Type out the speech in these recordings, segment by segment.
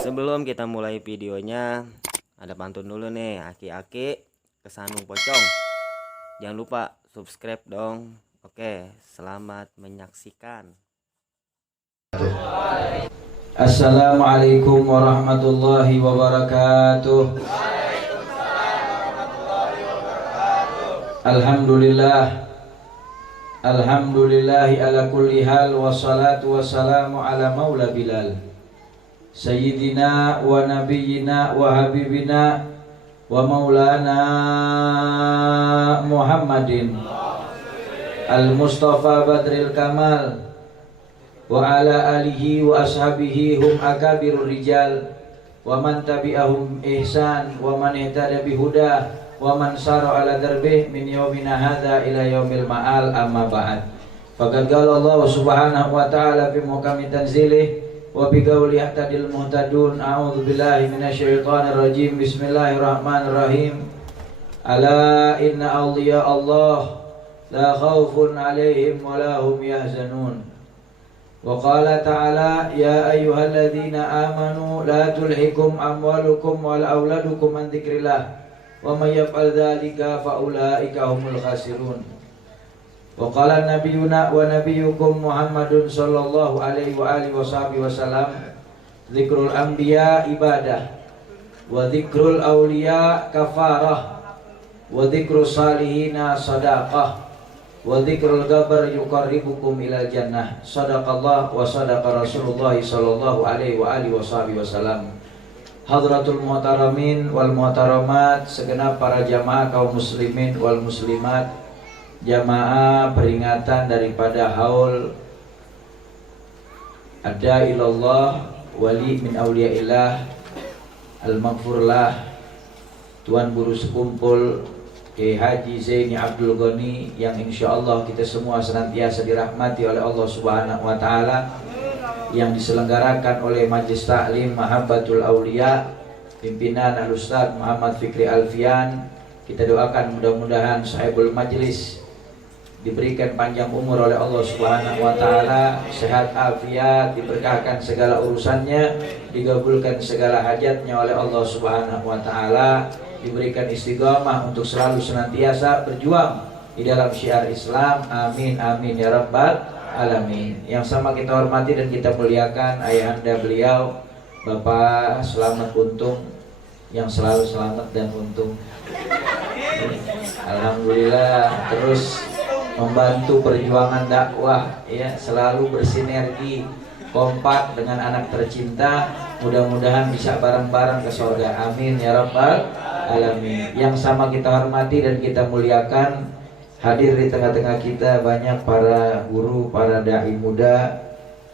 Sebelum kita mulai videonya, ada pantun dulu nih, aki-aki kesanung pocong. Jangan lupa subscribe dong. Oke, selamat menyaksikan. Assalamualaikum warahmatullahi wabarakatuh. Alhamdulillah. Alhamdulillahi ala kulli hal. Wassalatu wassalamu ala maula Bilal Sayyidina wa nabiyyina wa habibina wa maulana Muhammadin Al-Mustafa Badril Kamal wa ala alihi wa ashabihi hum akabirur rijal wa man tabi'ahum ihsan wa man ihtada bihuda wa man sara ala darbih min yaumina hadza ila yaumil ma'al, amma ba'd. Faqad qala Allah subhanahu wa ta'ala fi muhkami tanzilih wa bi qawli yahtadil muhtadun. A'udzu billahi minasyaitonir rajim. Bismillahirrahmanirrahim. Ala inna awliya Allah la khaufun 'alaihim wa la hum yahzanun. Wa qala ta'ala ya ayyuhalladzina amanu la tulhikum amwalukum wal auladukum an dzikrillah wa may yaf'al dzalika fa ulaika humul khasirun. Wa qala nabiyyuna wa nabiyyukum Muhammadun sallallahu alaihi wa alihi wasallam dzikrul anbiya ibadah wa dzikrul auliya kafarah wa dzikrus salihina sadaqah wa dzikrul gabar yuqarribukum ilal jannah. Sadaqallah wa sadaqa Rasulullah sallallahu alaihi wa alihi wasallam. Hadratul muhtaramin wal muhtaramat, segenap para jamaah kaum muslimin wal muslimat, jamaah peringatan daripada haul ada ilallah wali min auliyaillah al-maghfurlah Tuan Guru Sekumpul Kiai Haji Zaini Abdul Ghani, yang insyaallah kita semua senantiasa dirahmati oleh Allah Subhanahu wa taala, yang diselenggarakan oleh Majelis Taklim Mahabbatul Aulia pimpinan Al-Ustaz Muhammad Fikri Alfian. Kita doakan mudah-mudahan sahibul majlis diberikan panjang umur oleh Allah Subhanahu wa taala, sehat afiat, diberkahkan segala urusannya, digabulkan segala hajatnya oleh Allah Subhanahu wa taala, diberikan istiqamah untuk selalu senantiasa berjuang di dalam syiar Islam. Amin amin ya rabbal alamin. Yang sama kita hormati dan kita muliakan ayahanda beliau Bapak Selamat Untung, yang selalu selamat dan untung. Alhamdulillah, terus membantu perjuangan dakwah ya, selalu bersinergi kompak dengan anak tercinta. Mudah-mudahan bisa bareng-bareng ke surga. Amin ya rabbal alamin. Yang sama kita hormati dan kita muliakan, hadir di tengah-tengah kita banyak para guru, para dai muda,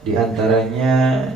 di antaranya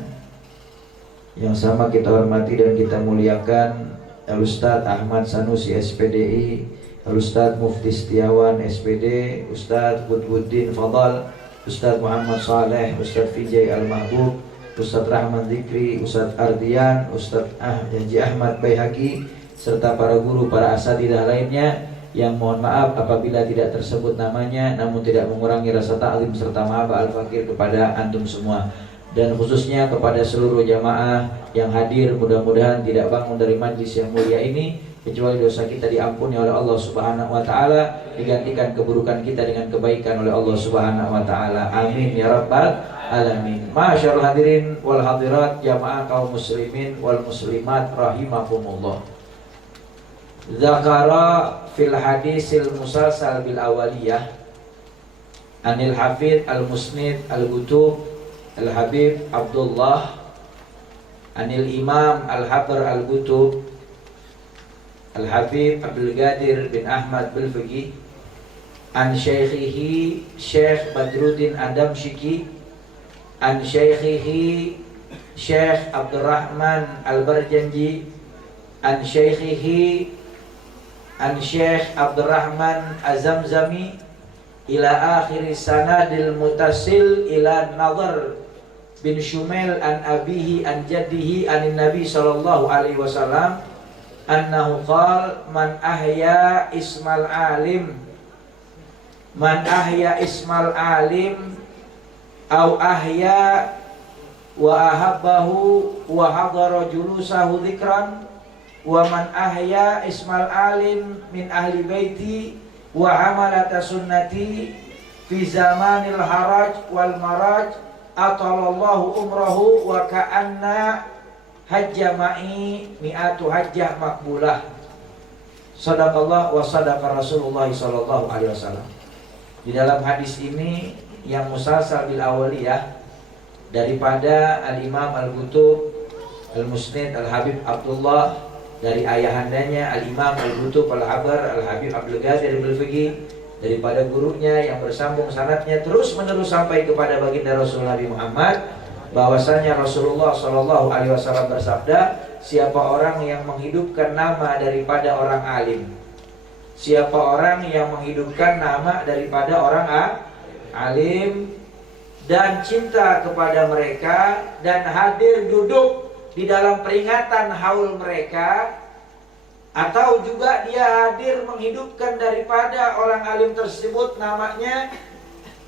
yang sama kita hormati dan kita muliakan Al-Ustaz Ahmad Sanusi SPDI, Al-Ustaz Mufti Setiawan SPD, Ustaz Budbuddin Fadal, Ustaz Muhammad Saleh, Ustaz Vijay Al-Mahbub, Ustaz Rahman Dzikri, Ustaz Ardian, Ustaz Haji Ahmad Baihaqi, serta para guru, para asatidzah lainnya, yang mohon maaf apabila tidak tersebut namanya, namun tidak mengurangi rasa ta'zim serta maaf al-fakir kepada antum semua, dan khususnya kepada seluruh jamaah yang hadir. Mudah-mudahan tidak bangun dari majlis yang mulia ini kecuali dosa kita diampuni oleh Allah Subhanahu wa taala, digantikan keburukan kita dengan kebaikan oleh Allah Subhanahu wa taala. Amin ya rabbal alamin. Masyaallah hadirin wal hadirat, jamaah kaum muslimin wal muslimat rahimakumullah. Zakara fil hadisil musalsal bil awaliyah anil hafidh al-musnid al-kutub al-habib Abdullah anil imam al-habr al-kutub al-habib Abdul Qadir bin Ahmad bil-Fiqih an syaikhihi Syekh Badruddin Adam Syiki an syaikhihi Syekh Abdurrahman al-Barjanji an syaikhihi an Syekh Abdurrahman Az-Zamzami ila akhir sanadil mutasil ila Nadhr bin Shumail an abihi an jaddihi an Nabi sallallahu alaihi wasallam annahu qala man ahya ismal alim au ahya wa ahabbahu wa hadara julusahu dzikran wa man ahya ismal alim min ahli baiti wa amalata sunnati fi zamanil haraj wal maraj atalallahu umrahu wa ka'anna hajja ma'i mi'atu hajjah makbulah. Sadaqallah wa sadaqa Rasulullah sallallahu alaihi wasallam. Di dalam hadis ini yang musalsal bil awaliyah daripada Al-Imam Al-Qutub Al-Musnid Al-Habib Abdullah, dari ayahandanya Al-Imam Al-Qutub Al-Habar Al-Habib Abdul Ghadir Al-Fiqi, daripada gurunya yang bersambung sanadnya terus menerus sampai kepada baginda Rasul Nabi Muhammad, bahwasanya Rasulullah Shallallahu Alaihi Wasallam bersabda, siapa orang yang menghidupkan nama daripada orang alim, siapa orang yang menghidupkan nama daripada orang alim dan cinta kepada mereka dan hadir duduk di dalam peringatan haul mereka, atau juga dia hadir menghidupkan daripada orang alim tersebut namanya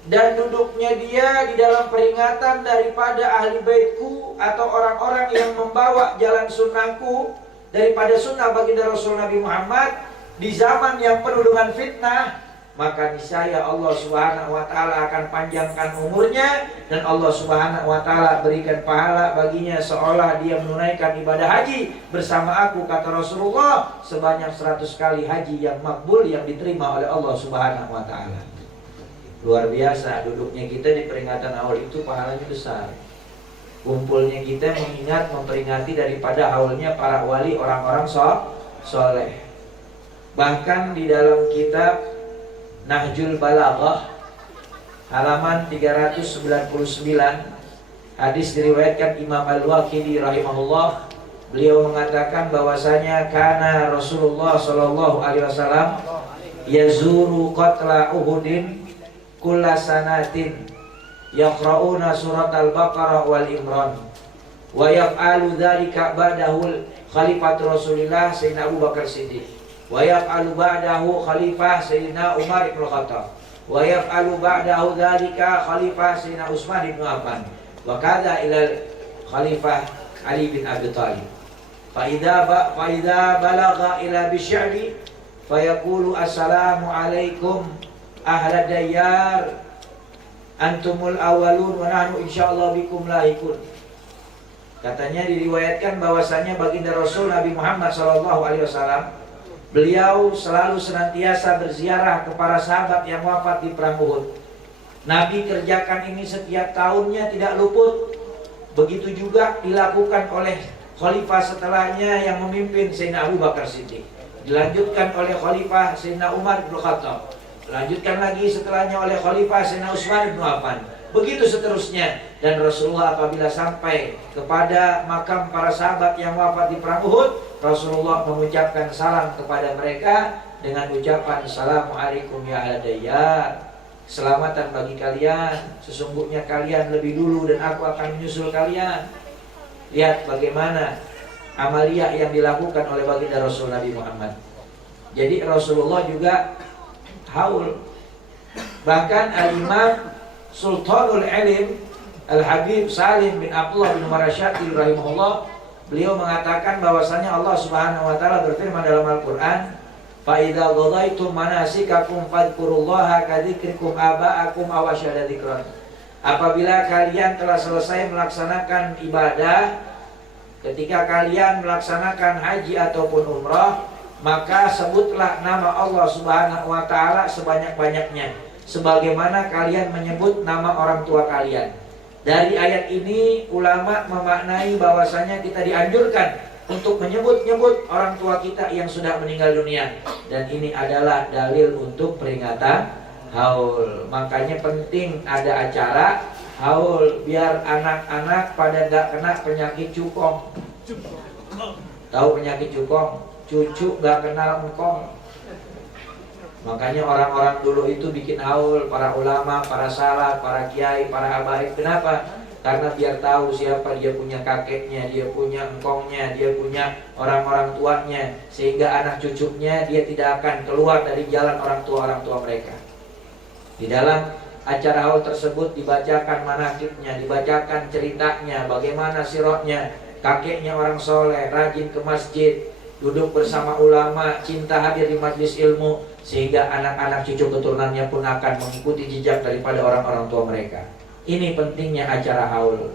dan duduknya dia di dalam peringatan daripada ahli baitku atau orang-orang yang membawa jalan sunnahku daripada sunnah baginda Rasul Nabi Muhammad di zaman yang penuh dengan fitnah, maka niscaya Allah Subhanahu wa taala akan panjangkan umurnya dan Allah Subhanahu wa taala berikan pahala baginya seolah dia menunaikan ibadah haji bersama aku, kata Rasulullah, sebanyak 100 kali haji yang makbul yang diterima oleh Allah Subhanahu wa taala. Luar biasa duduknya kita di peringatan awal itu, pahalanya besar. Kumpulnya kita mengingat memperingati daripada haulnya para wali, orang-orang soleh. Bahkan di dalam kitab Nahjul Balaghah halaman 399, hadis diriwayatkan Imam Al-Waqidi rahimahullah, beliau mengatakan bahwasanya kana Rasulullah sallallahu alaihi wasallam yazuru qatla Uhudin kulla sanatin yaqra'una surat al-Baqarah wal Imran wa yaf'alu dzalika ba'dahu khalifatu Rasulillah Sayyidina Abu Bakar Siddiq wa yaf'alu ba'dahu khalifah Sayyidina Umar ibn Khattab wa yaf'alu ba'dahu dzalika khalifah Sayyidina Utsman ibn Affan wa kadza ila khalifah Ali bin Abi Thalib fa idza balagha ila bisy'ri fa yaqulu assalamu alaikum ahla diyar antumul awalun wa nahnu insyaallah bikum lahikun. Katanya diriwayatkan bahwasanya baginda Rasul Nabi Muhammad SAW, beliau selalu senantiasa berziarah kepada sahabat yang wafat di perang Uhud. Nabi kerjakan ini setiap tahunnya tidak luput. Begitu juga dilakukan oleh khalifah setelahnya yang memimpin Sayyidina Abu Bakar Siddiq, dilanjutkan oleh khalifah Sayyidina Umar bin Khattab, lanjutkan lagi setelahnya oleh khalifah Sayyidina Utsman bin Affan, begitu seterusnya. Dan Rasulullah apabila sampai kepada makam para sahabat yang wafat di perang Uhud, Rasulullah mengucapkan salam kepada mereka dengan ucapan Assalamualaikum ya ahla diyar, keselamatan bagi kalian, sesungguhnya kalian lebih dulu dan aku akan menyusul kalian. Lihat bagaimana amaliyah yang dilakukan oleh baginda Rasul Nabi Muhammad. Jadi Rasulullah juga haul. Bahkan Al-Imam Sultanul Alim Al-Habib Salim bin Abdullah bin Umar Asy-Syatili rahimahullah, beliau mengatakan bahwasanya Allah Subhanahu wa taala berfirman dalam Al-Qur'an, fa idza qadaitum manasikakum fadhkurullaha kadzikrikum aba'akum aw asyadda dzikran. Apabila kalian telah selesai melaksanakan ibadah, ketika kalian melaksanakan haji ataupun umrah, maka sebutlah nama Allah Subhanahu wa taala sebanyak-banyaknya, sebagaimana kalian menyebut nama orang tua kalian. Dari ayat ini ulama memaknai bahwasanya kita dianjurkan untuk menyebut-nyebut orang tua kita yang sudah meninggal dunia, dan ini adalah dalil untuk peringatan haul. Makanya penting ada acara haul biar anak-anak pada gak kena penyakit cukong. Tahu penyakit cukong? Cucu gak kenal engkong. Makanya orang-orang dulu itu bikin haul, para ulama, para salaf, para kiai, para habaib. Kenapa? Karena biar tahu siapa dia punya kakeknya, dia punya engkongnya, dia punya orang-orang tuanya, sehingga anak cucunya dia tidak akan keluar dari jalan orang tua mereka. Di dalam acara haul tersebut dibacakan manakibnya, dibacakan ceritanya, bagaimana sirotnya, kakeknya orang soleh, rajin ke masjid, duduk bersama ulama, cinta hadir di majlis ilmu, sehingga anak-anak cucu keturunannya pun akan mengikuti jejak daripada orang-orang tua mereka. Ini pentingnya acara haul.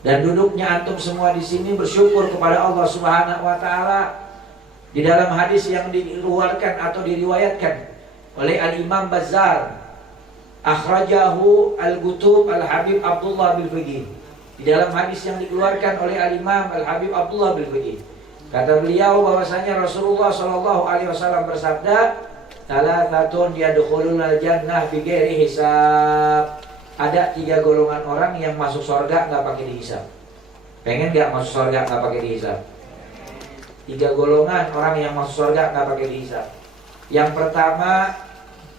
Dan duduknya antum semua di sini bersyukur kepada Allah Subhanahu wa taala. Di dalam hadis yang dikeluarkan atau diriwayatkan oleh Al-Imam Bazzar, akhrajahu Al-Gutub Al-Habib Abdullah bil Fiqih. Di dalam hadis yang dikeluarkan oleh Al-Imam Al-Habib Abdullah bil Fiqih, kata beliau bahwasanya Rasulullah sallallahu alaihi wasallam bersabda, "Thalathatun yadkhulunal jannah bighairi hisab." Ada 3 golongan orang yang masuk surga nggak pakai dihisab. Pengen nggak masuk surga nggak pakai dihisab? 3 golongan orang yang masuk surga nggak pakai dihisab. Yang pertama,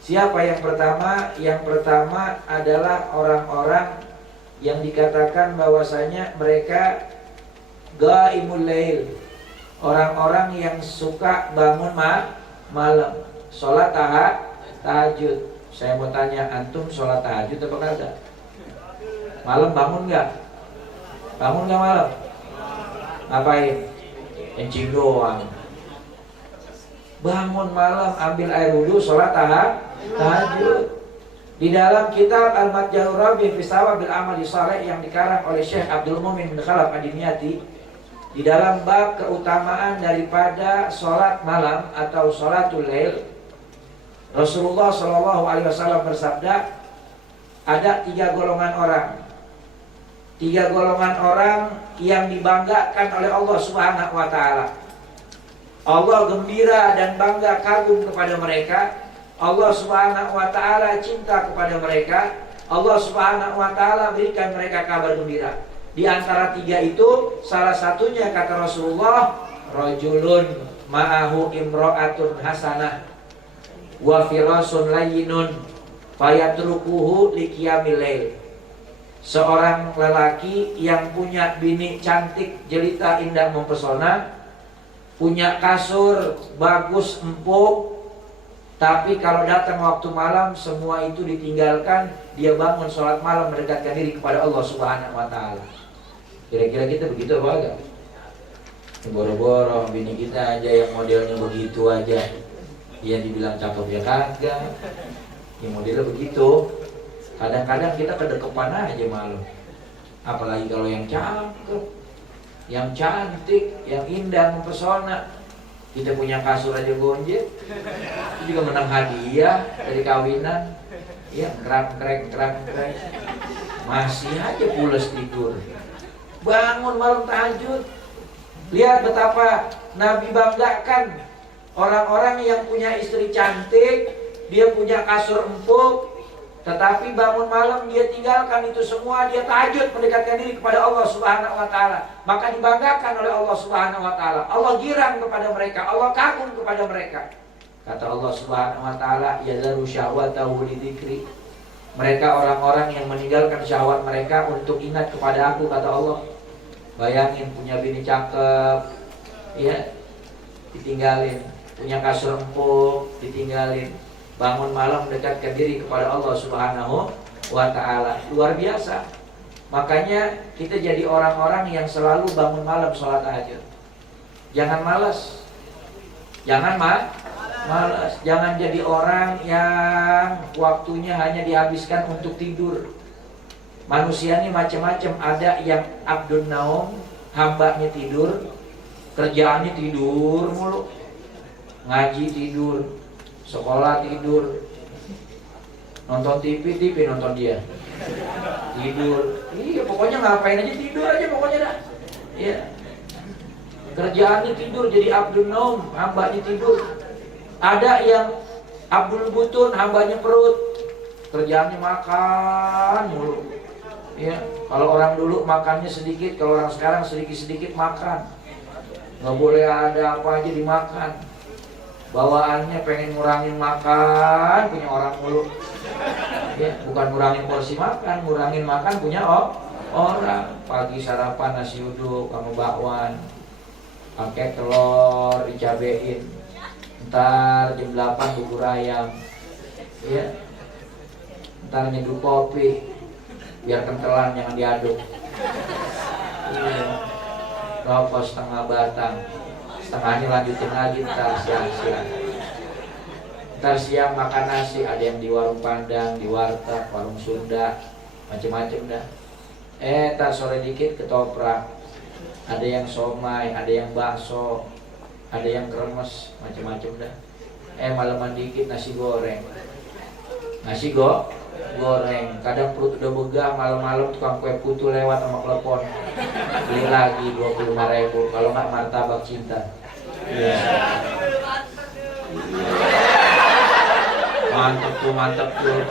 siapa yang pertama? Yang pertama adalah orang-orang yang dikatakan bahwasanya mereka gaimul lail, orang-orang yang suka bangun malam, sholat tahajud. Saya mau tanya, antum sholat tahajud apa kagak? Malam bangun nggak? Bangun nggak malam? Ngapain? Kencing doang. Bangun malam, ambil air wudhu, sholat tahajud. Di dalam kitab Al-Matjahur Rabi fi Sawabil Amali Saleh yang dikarang oleh Syekh Abdul Mumin bin Khalaf Ad-Dimyati, di dalam bab keutamaan daripada sholat malam atau sholatul lail, Rasulullah SAW bersabda, ada 3 golongan orang. 3 golongan orang yang dibanggakan oleh Allah Subhanahu wa taala. Allah gembira dan bangga kagum kepada mereka. Allah Subhanahu wa taala cinta kepada mereka. Allah Subhanahu wa taala berikan mereka kabar gembira. Di antara 3 itu, salah satunya kata Rasulullah, rajulun ma'ahu imra'atun hasanah wa firasun layyinun fayatrukuhu liqiyamil lail. Seorang lelaki yang punya bini cantik, jelita, indah, mempesona, punya kasur bagus, empuk, tapi kalau datang waktu malam semua itu ditinggalkan, dia bangun sholat malam mendekatkan diri kepada Allah Subhanahu wa taala. Kira-kira kita begitu apa enggak? Boro-boro bini kita aja yang modelnya begitu aja, dia dibilang cakep ya kagak. Yang modelnya begitu. Kadang-kadang kita kedekepan aja malu. Apalagi kalau yang cakep, yang cantik, yang indah, mempesona. Kita punya kasur aja gonjek, itu juga menang hadiah dari kawinan. Ya, krek. Masih aja pules tidur. Bangun malam tahajud. Lihat betapa Nabi banggakan orang-orang yang punya istri cantik, dia punya kasur empuk, tetapi bangun malam dia tinggalkan itu semua, dia tahajud mendekatkan diri kepada Allah Subhanahu wa taala. Maka dibanggakan oleh Allah Subhanahu wa taala. Allah girang kepada mereka, Allah kagum kepada mereka. Kata Allah Subhanahu wa taala, "Yadharu syahwatahu lidzikri." Mereka orang-orang yang meninggalkan syahwat mereka untuk ingat kepada aku, kata Allah. Bayangin punya bini cakep, ya, ditinggalin, punya kasur empuk, ditinggalin. Bangun malam mendekatkan diri kepada Allah Subhanahu wa ta'ala. Luar biasa. Makanya kita jadi orang-orang yang selalu bangun malam sholat tahajud. Jangan malas. Jangan malas. Jangan jadi orang yang waktunya hanya dihabiskan untuk tidur. Manusia ini macam-macam. Ada yang abdun naum, hambanya tidur, kerjaannya tidur mulu, ngaji tidur, sekolah tidur, nonton TV nonton dia, tidur. Iya, pokoknya ngapain aja tidur aja pokoknya dah. Iya. Kerjaannya tidur, jadi abdun naum, hambanya tidur. Ada yang abdul butun, hambanya perut, kerjaannya makan mulu. Ya, kalau orang dulu makannya sedikit, kalau orang sekarang sedikit-sedikit makan. Nggak boleh ada apa aja dimakan. Bawaannya pengen ngurangin makan punya orang mulu. Ya, bukan ngurangin porsi makan, ngurangin makan punya orang. Pagi sarapan nasi uduk sama bakwan, pakai telur dicabein. Ntar jam 8 bubur ayam. Ya. ntar nyeduh kopi biar kentelan, jangan diaduk. Iya. Rokok setengah batang, setengahnya lanjutin lagi ntar siang-siang. Ntar siang makan nasi, ada yang di warung Padang, di warteg, warung Sunda, macem-macem dah. Ntar sore dikit ketoprak, ada yang somai, ada yang bakso, ada yang kremes, macem-macem dah. Malaman dikit nasi goreng, goreng. Kadang perut udah begah, malam-malam tukang kue putu lewat sama telepon, beli lagi 25.000, kalau nggak martabak cinta. Mantep tuh.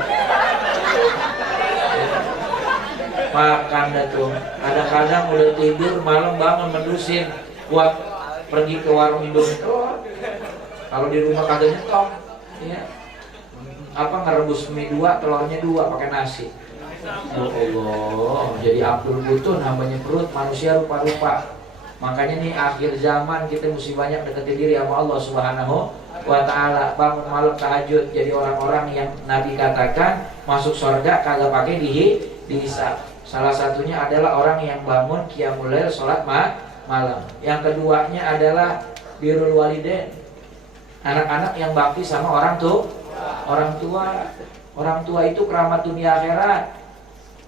Makan dah tuh. Kadang-kadang udah tidur, malam bangun menerusin buat pergi ke warung Indomie. Kalau di rumah kagak nyetok, ya. Ngerebus mie 2, telurnya 2 pakai nasi. Oh Allah, jadi Abdul Butun namanya perut manusia rupa-rupa. Makanya nih akhir zaman kita mesti banyak deketin diri sama Allah Subhanahu wa ta'ala. Bangun malam tahajud, jadi orang-orang yang Nabi katakan masuk surga kagak pakai dihisab. Salah satunya adalah orang yang bangun qiyamul lail, salat malam. Yang keduanya adalah birrul walidain, anak-anak yang bakti sama orang tua. Orang tua itu keramat dunia akhirat.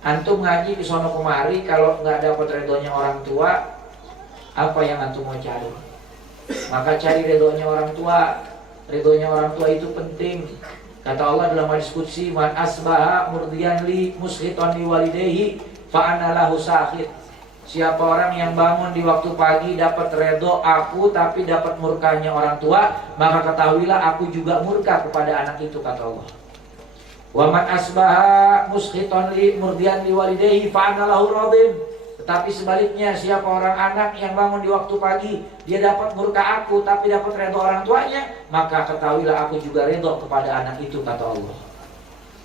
Antum ngaji di sono kemari, kalau nggak dapat redonya orang tua, apa yang antum mau cari? Maka cari redonya orang tua. Redonya orang tua itu penting. Kata Allah dalam hadis qudsi, man asbaha murdiyan li mushiton li walidayhi fa ana lahu sahid. Siapa orang yang bangun di waktu pagi dapat redho aku tapi dapat murkanya orang tua, maka ketahuilah aku juga murka kepada anak itu, kata Allah. Wa man asbaha mushiton li murdiyan li walidayhi fa ana lahu radin. Tetapi sebaliknya, siapa orang anak yang bangun di waktu pagi, dia dapat murka aku tapi dapat redho orang tuanya, maka ketahuilah aku juga redho kepada anak itu, kata Allah.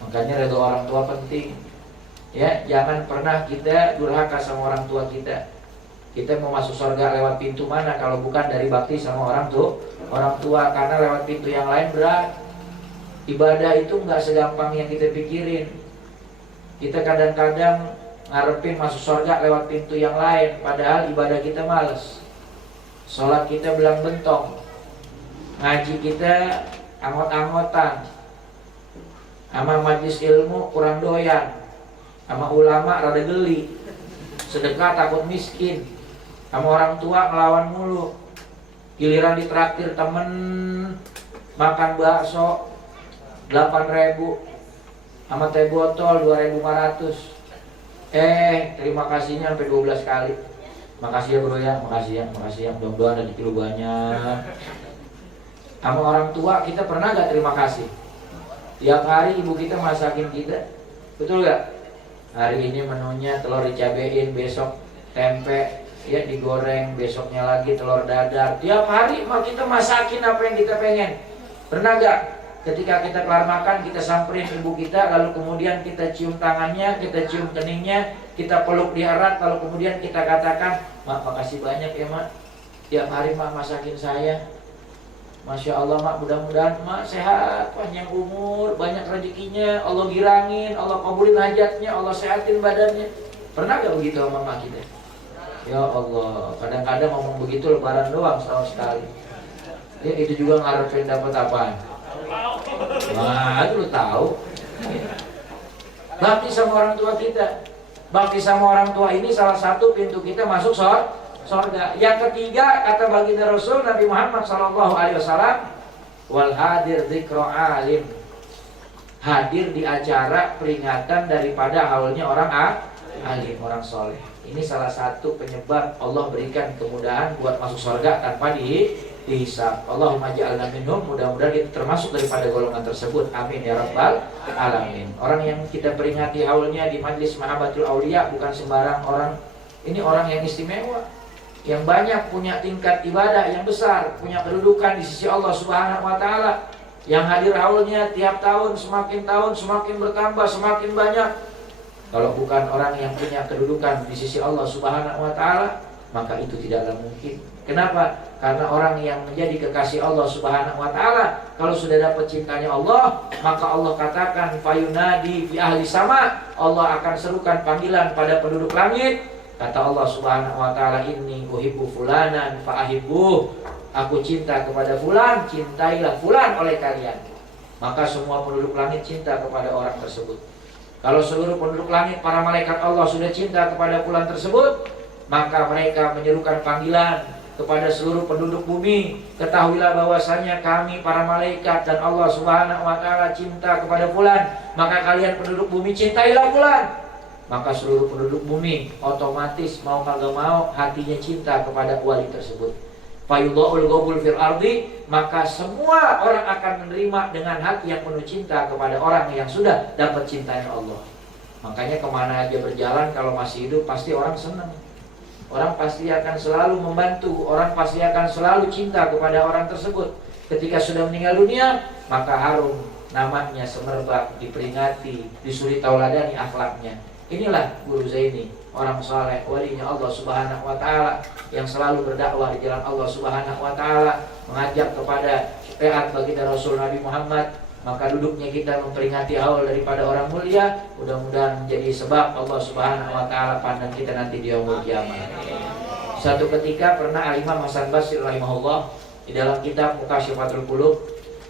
Makanya redho orang tua penting. Ya, jangan pernah kita durhaka sama orang tua kita. Kita mau masuk surga lewat pintu mana kalau bukan dari bakti sama orang tua, karena lewat pintu yang lain berat. Ibadah itu nggak segampang yang kita pikirin. Kita kadang-kadang ngarepin masuk surga lewat pintu yang lain, padahal ibadah kita males. Sholat kita belang bentong, ngaji kita angot-angotan, sama majlis ilmu kurang doyan, sama ulama rada geli, sedekah takut miskin, sama orang tua ngelawan mulu. Giliran ditraktir temen makan bakso 8.000 sama teh botol 2.500. Terima kasihnya sampai 12 kali. Makasih ya bro ya, makasih ya, mudah-mudahan ada kilo banyak. Sama orang tua kita pernah gak terima kasih? Tiap hari ibu kita masakin kita, betul gak? Hari ini menunya telur dicabein, besok tempe ya digoreng, besoknya lagi telur dadar. Tiap hari kita masakin apa yang kita pengen. Pernah gak? Ketika kita kelar makan, kita samperin ibu kita, lalu kemudian kita cium tangannya, kita cium keningnya, kita peluk di erat, lalu kemudian kita katakan, "Mak, makasih banyak ya mak, tiap hari mak masakin saya. Masya Allah mak, mudah-mudahan mak sehat, panjang umur, banyak rezekinya, Allah girangin, Allah kabulin hajatnya, Allah sehatin badannya." Pernah gak begitu sama mak kita? Ya Allah, kadang-kadang ngomong begitu lebaran doang setahun sekali. Ya, itu juga ngarepin dapat apaan? Wah, itu lu tahu. Bakti sama orang tua kita. Bakti sama orang tua ini salah satu pintu kita masuk surga. Yang ketiga, kata baginda Rasul Nabi Muhammad SAW, wal hadir dzikra alim. Hadir di acara peringatan daripada haulnya orang alim, orang soleh. Ini salah satu penyebab Allah berikan kemudahan buat masuk surga tanpa dihisab. Allahumma ja'alna minhum, mudah-mudahan kita termasuk daripada golongan tersebut. Amin ya rabbal alamin. Orang yang kita peringati haulnya di majlis Mahabbatul Auliya bukan sembarang orang. Ini orang yang istimewa, yang banyak punya tingkat ibadah yang besar, punya kedudukan di sisi Allah Subhanahu wa taala. Yang hadir haulnya tiap tahun semakin bertambah, semakin banyak. Kalau bukan orang yang punya kedudukan di sisi Allah Subhanahu wa taala, maka itu tidaklah mungkin. Kenapa? Karena orang yang menjadi kekasih Allah Subhanahu wa taala, kalau sudah dapat cintanya Allah, maka Allah katakan fayunadi fi ahli sama, Allah akan serukan panggilan pada penduduk langit. Kata Allah Subhanahu wa taala, inni uhibbu fulanan fa ahibbuh. Aku cinta kepada fulan, cintailah fulan oleh kalian. Maka semua penduduk langit cinta kepada orang tersebut. Kalau seluruh penduduk langit, para malaikat Allah sudah cinta kepada fulan tersebut, maka mereka menyerukan panggilan kepada seluruh penduduk bumi. Ketahuilah bahwasanya kami para malaikat dan Allah Subhanahu wa taala cinta kepada fulan, maka kalian penduduk bumi cintailah fulan. Maka seluruh penduduk bumi otomatis mau kagak mau hatinya cinta kepada wali tersebut. Fayudha'ul ghabul fil ardi, maka semua orang akan menerima dengan hati yang penuh cinta kepada orang yang sudah dapat cintanya Allah. Makanya kemana aja berjalan kalau masih hidup pasti orang senang. Orang pasti akan selalu membantu, orang pasti akan selalu cinta kepada orang tersebut. Ketika sudah meninggal dunia, maka harum namanya semerbak, diperingati, disuruh tauladani akhlaknya. Inilah Guru Zaini, orang saleh, walinya Allah Subhanahu wa taala yang selalu berdakwah di jalan Allah Subhanahu wa taala, mengajak kepada taat baginda Rasul Nabi Muhammad. Maka duduknya kita memperingati haul daripada orang mulia, mudah-mudahan menjadi sebab Allah Subhanahu wa taala pandang kita nanti di yaumul kiamat. Suatu ketika pernah Al-Imam Hasan Basri rahimahullah di dalam kitab Mukasyifatul Qulub,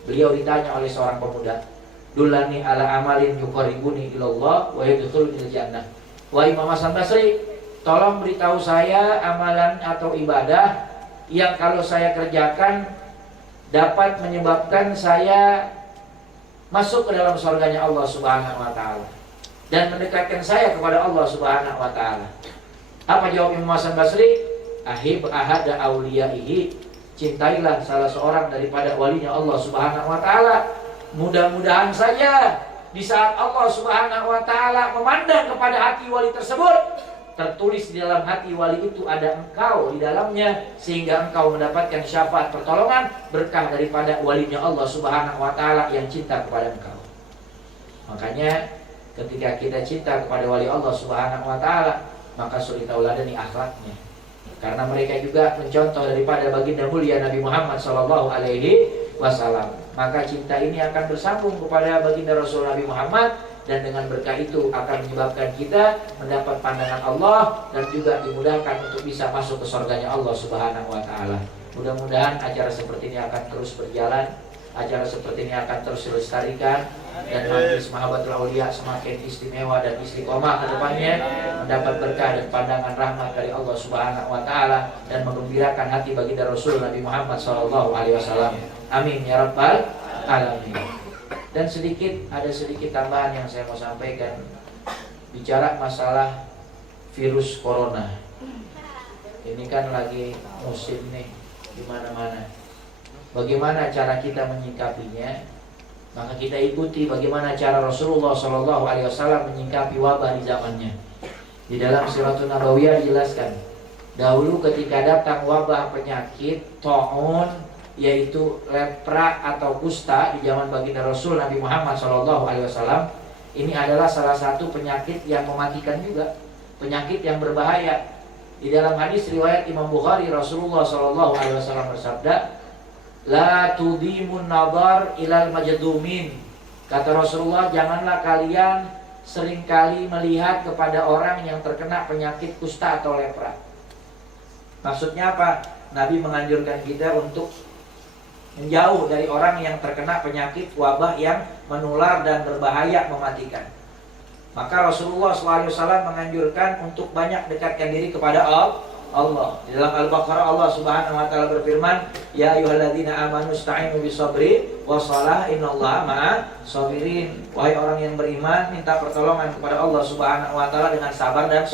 beliau ditanya oleh seorang pemuda, "Dullani ala amalin yuqarribuni ilallah wa yadkhulunil jannah." Wahai Imam Hasan Basri, tolong beritahu saya amalan atau ibadah yang kalau saya kerjakan dapat menyebabkan saya masuk ke dalam surganya Allah Subhanahu wa taala dan mendekatkan saya kepada Allah Subhanahu wa taala. Apa jawab Imam Hasan Basri? Ahib ahada auliyaihi, cintailah salah seorang daripada walinya Allah Subhanahu wa taala. Mudah-mudahan saja di saat Allah Subhanahu wa taala memandang kepada hati wali tersebut, tertulis di dalam hati wali itu ada engkau di dalamnya, sehingga engkau mendapatkan syafaat pertolongan berkah daripada walinya Allah Subhanahu wa taala yang cinta kepada engkau. Makanya ketika kita cinta kepada wali Allah Subhanahu wa taala, maka suri tauladani akhlaknya. Karena mereka juga mencontoh daripada baginda mulia Nabi Muhammad sallallahu alaihi wasallam. Maka cinta ini akan bersambung kepada baginda Rasul Nabi Muhammad, dan dengan berkah itu akan menyebabkan kita mendapat pandangan Allah dan juga dimudahkan untuk bisa masuk ke surganya Allah Subhanahu wa taala. Mudah-mudahan acara seperti ini akan terus berjalan, acara seperti ini akan terus dilestarikan, dan majelis Mahabbatul Aulia semakin istimewa dan istiqomah ke depannya, mendapat berkah dan pandangan rahmat dari Allah Subhanahu wa taala, dan menggembirakan hati baginda Rasul Nabi Muhammad sallallahu alaihi wasallam. Amin ya rabbal alamin. Dan ada sedikit tambahan yang saya mau sampaikan. Bicara masalah virus corona, ini kan lagi musim nih di mana-mana. Bagaimana cara kita menyikapinya? Maka kita ikuti bagaimana cara Rasulullah SAW menyikapi wabah di zamannya. Di dalam Siratul Nabawiyah dijelaskan, dahulu ketika datang wabah penyakit taun, yaitu lepra atau kusta di zaman baginda Rasul Nabi Muhammad SAW, ini adalah salah satu penyakit yang mematikan juga, penyakit yang berbahaya. Di dalam hadis riwayat Imam Bukhari, Rasulullah SAW bersabda, "La tudimun nadar ilal majdumin." Kata Rasulullah, janganlah kalian seringkali melihat kepada orang yang terkena penyakit kusta atau lepra. Maksudnya apa? Nabi menganjurkan kita untuk menjauh dari orang yang terkena penyakit wabah yang menular dan berbahaya mematikan. Maka Rasulullah SAW menganjurkan untuk banyak dekatkan diri kepada Allah. Di dalam Al-Baqarah Allah Subhanahu wa taala berfirman, "Ya ayyuhalladzina amanu ista'inu bisabri wassalah innallaha ma'as sabirin." Wahai orang yang beriman, minta pertolongan kepada Allah Subhanahu wa taala dengan sabar dan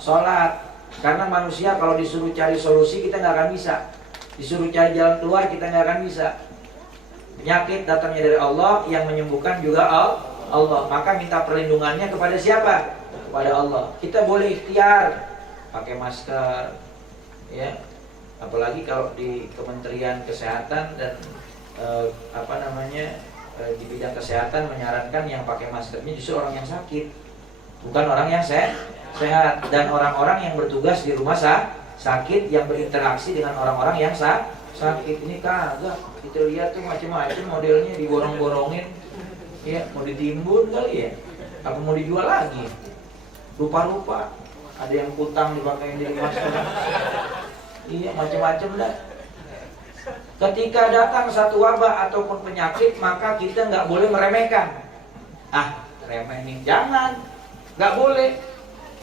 salat. Karena manusia kalau disuruh cari solusi kita nggak akan bisa. Disuruh cari jalan keluar kita nggak akan bisa. Penyakit datangnya dari Allah, yang menyembuhkan juga Allah. Maka minta perlindungannya kepada siapa? Kepada Allah. Kita boleh ikhtiar pakai masker, ya. Apalagi kalau di Kementerian Kesehatan dan di bidang kesehatan menyarankan yang pakai maskernya justru orang yang sakit, bukan orang yang sehat. Dan orang-orang yang bertugas di rumah sakit yang berinteraksi dengan orang-orang yang sakit. Ini kagak, kita lihat tuh macam-macam modelnya, diborong-borongin, ya mau ditimbun kali ya, apa mau dijual lagi, rupa-rupa, ada yang kutang dipakai jadi masker, iya macam-macam dah. Ketika datang satu wabah ataupun penyakit, maka kita nggak boleh meremehkan. Remeh nih, jangan, nggak boleh.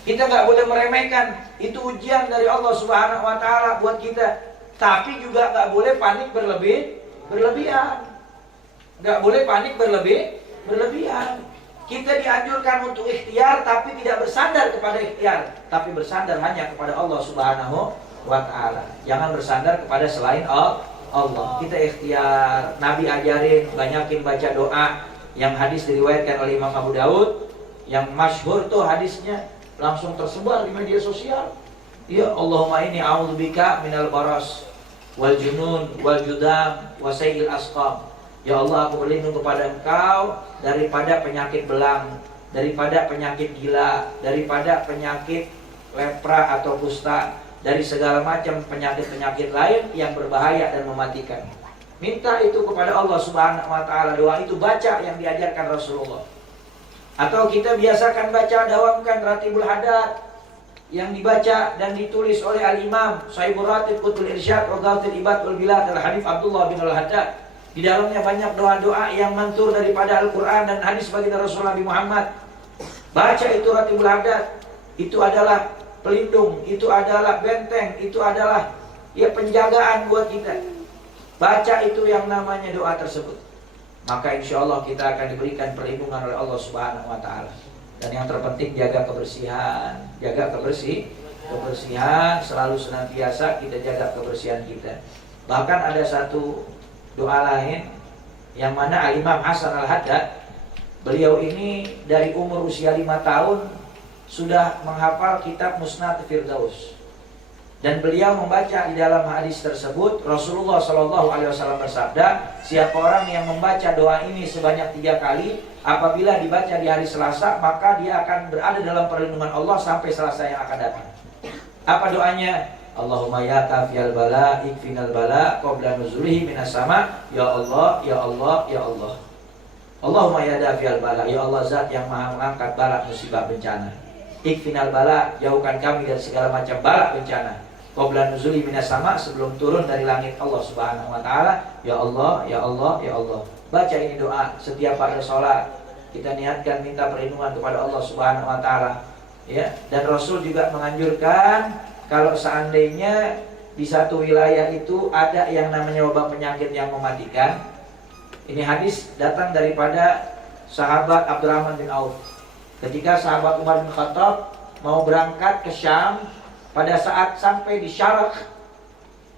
Kita nggak boleh meremehkan. Itu ujian dari Allah Subhanahu Wa Taala buat kita. Tapi juga nggak boleh panik berlebihan. Nggak boleh panik berlebihan. Kita dianjurkan untuk ikhtiar, tapi tidak bersandar kepada ikhtiar, tapi bersandar hanya kepada Allah Subhanahu Wa Taala. Jangan bersandar kepada selain Allah. Kita ikhtiar. Nabi ajarin banyakin baca doa yang hadis diriwayatkan oleh Imam Abu Daud, yang masyhur tuh hadisnya, langsung tersebar di media sosial. Ya Allahumma inni a'udzubika minal baras wal junun wal judam wa sayil asqam. Ya Allah, aku berlindung kepada Engkau daripada penyakit belang, daripada penyakit gila, daripada penyakit lepra atau kusta, dari segala macam penyakit-penyakit lain yang berbahaya dan mematikan. Minta itu kepada Allah Subhanahu Wa Taala. Doa itu baca yang diajarkan Rasulullah. Atau kita biasakan baca, dawamkan Ratibul Haddad yang dibaca dan ditulis oleh Al-Imam Sahibul Ratib Qutbul Irsyad wa Ghawthul Ibad wal Bilad Al-Habib Abdullah bin Al-Haddad. Di dalamnya banyak doa-doa yang mantur daripada Al-Quran dan hadis baginda Rasulullah Nabi Muhammad. Baca itu Ratibul Haddad. Itu adalah pelindung, itu adalah benteng, itu adalah ya penjagaan buat kita. Baca itu yang namanya doa tersebut, maka insya Allah kita akan diberikan perlindungan oleh Allah Subhanahu Wa Taala. Dan yang terpenting jaga kebersihan, kebersihan selalu senantiasa kita jaga kebersihan kita. Bahkan ada satu doa lain yang mana Al-Imam Hasan Al-Haddad, beliau ini dari umur usia 5 tahun sudah menghafal kitab Musnad Firdaus. Dan beliau membaca di dalam hadis tersebut, Rasulullah SAW bersabda, siapa orang yang membaca doa ini sebanyak 3 kali, apabila dibaca di hari Selasa, maka dia akan berada dalam perlindungan Allah sampai Selasa yang akan datang. Apa doanya? Allahumma ya kafiyal bala, ikfinal bala, qabla nuzulihi minas sama. Ya Allah, ya Allah, ya Allah. Allahumma ya dafiyal bala, ya Allah zat yang maha mengangkat bala musibah bencana. Ikfinal bala, jauhkan kami dari segala macam bala bencana. Qabla nuzuli minas sama, sebelum turun dari langit Allah Subhanahu Wa Taala. Ya Allah, ya Allah, ya Allah. Baca ini doa setiap pada sholat. Kita niatkan minta perlindungan kepada Allah Subhanahu Wa Taala. Ya, dan Rasul juga menganjurkan kalau seandainya di satu wilayah itu ada yang namanya wabah penyakit yang mematikan. Ini hadis datang daripada sahabat Abdurrahman bin Auf. Ketika sahabat Umar bin Khattab mau berangkat ke Syam, pada saat sampai di Syarak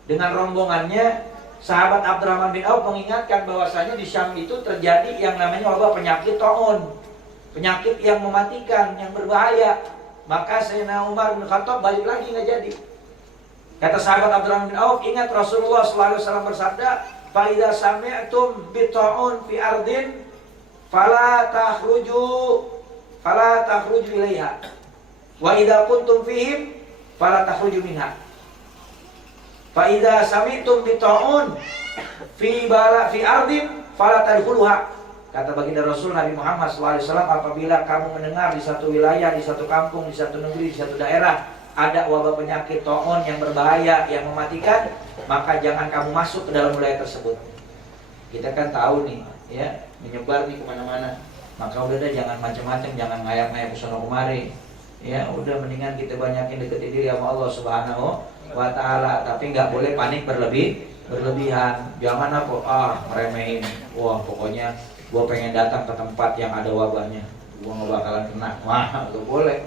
dengan rombongannya, sahabat Abdurrahman bin Auf mengingatkan bahwasanya di Syam itu terjadi yang namanya wabah penyakit taun, penyakit yang mematikan, yang berbahaya. Maka Sayyidina Umar bin Khattab balik lagi nggak jadi. Kata sahabat Abdurrahman bin Auf, ingat Rasulullah SAW bersabda, "Fa idza sami'tum bi ta'un fi ardin fala takhruju ilaiha wa idza kuntum fihim fala takhruju minha. Fa idza sami'tum bi ta'un fi ardin fala tadkhuluha." Kata baginda Rasul Nabi Muhammad SAW, apabila kamu mendengar di satu wilayah, di satu kampung, di satu negeri, di satu daerah ada wabah penyakit ta'un yang berbahaya, yang mematikan, maka jangan kamu masuk ke dalam wilayah tersebut. Kita kan tahu nih, ya, menyebar nih kemana-mana. Maka udah deh, jangan macam-macam, jangan ngayak-ngayak ke sono kemari. Ya, udah mendingan kita banyakin deketin diri sama Allah Subhanahu Wa Taala, tapi nggak boleh panik berlebihan. Jangan meremehin. Wah, pokoknya gua pengen datang ke tempat yang ada wabahnya, gua nggak bakalan kena. Wah, nggak boleh.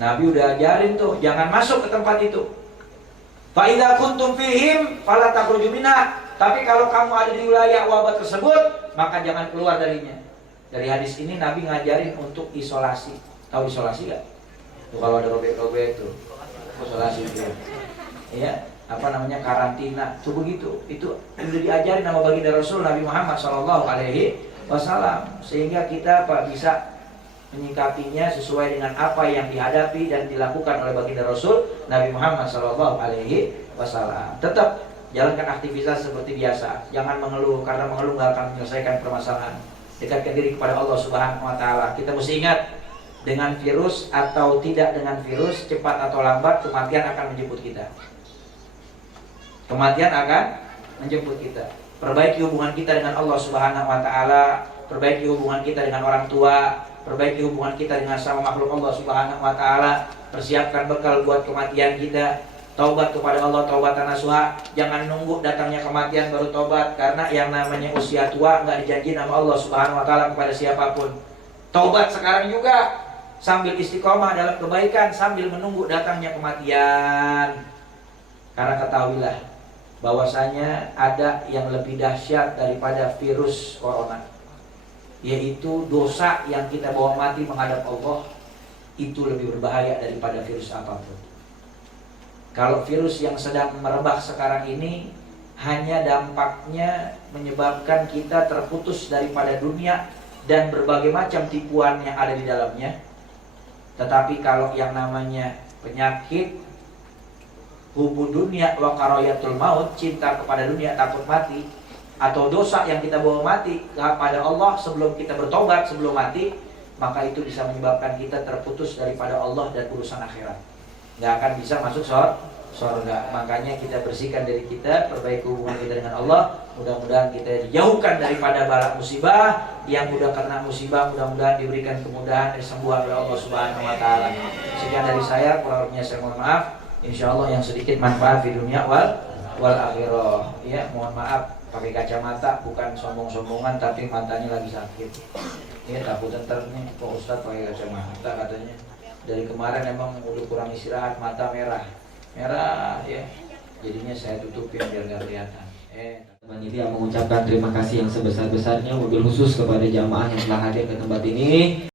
Nabi udah ajarin tuh, jangan masuk ke tempat itu. Fa idza kuntum fihim fala takhruju minha. Tapi kalau kamu ada di wilayah wabah tersebut, maka jangan keluar darinya. Dari hadis ini Nabi ngajarin untuk isolasi. Tahu isolasi gak? Tuh kalau ada robek-robek tuh, isolasi itu. Ya, apa namanya, karantina. Tuh begitu. Itu udah diajarin sama baginda Rasul Nabi Muhammad SAW. Sehingga kita bisa menyikapinya sesuai dengan apa yang dihadapi dan dilakukan oleh baginda Rasul Nabi Muhammad SAW. Tetap jalankan aktivitas seperti biasa. Jangan mengeluh, karena mengeluh nggak akan menyelesaikan permasalahan. Dekatkan diri kepada Allah Subhanahu Wa Taala. Kita mesti ingat, dengan virus atau tidak dengan virus, cepat atau lambat kematian akan menjemput kita. Kematian akan menjemput kita. Perbaiki hubungan kita dengan Allah Subhanahu Wa Taala. Perbaiki hubungan kita dengan orang tua. Perbaiki hubungan kita dengan sama makhluk Allah Subhanahu Wa Taala. Persiapkan bekal buat kematian kita. Taubat kepada Allah, taubatan nasuha. Jangan nunggu datangnya kematian baru taubat, karena yang namanya usia tua nggak dijanji sama Allah Subhanahu Wa Taala kepada siapapun. Taubat sekarang juga, sambil istiqomah dalam kebaikan, sambil menunggu datangnya kematian. Karena ketahuilah bahwasanya ada yang lebih dahsyat daripada virus corona, yaitu dosa yang kita bawa mati menghadap Allah. Itu lebih berbahaya daripada virus apapun. Kalau virus yang sedang merebak sekarang ini hanya dampaknya menyebabkan kita terputus daripada dunia dan berbagai macam tipuan yang ada di dalamnya. Tetapi kalau yang namanya penyakit hubbu dunia wa karayatul maut, cinta kepada dunia, takut mati, atau dosa yang kita bawa mati kepada Allah sebelum kita bertobat, sebelum mati, maka itu bisa menyebabkan kita terputus daripada Allah dan urusan akhirat. Nggak akan bisa masuk surga. Makanya kita bersihkan diri kita, perbaiki hubungan kita dengan Allah. Mudah-mudahan kita dijauhkan daripada bala musibah. Yang mudah kena musibah, mudah-mudahan diberikan kemudahan dan kesembuhan oleh Allah Subhanahu Wa Taala. Sekian dari saya, kurang lebihnya saya mohon maaf. Insya Allah yang sedikit manfaat di dunia wal akhirah. Ya, mohon maaf pakai kacamata, bukan sombong-sombongan, tapi matanya lagi sakit. Ya, takut ntar nih, Pak Ustadz pakai kacamata katanya. Dari kemarin emang udah kurang istirahat, mata merah ya, jadinya saya tutupin biar nggak kelihatan. Teman ini mengucapkan terima kasih yang sebesar-besarnya, wabil khusus kepada jamaah yang telah hadir ke tempat ini.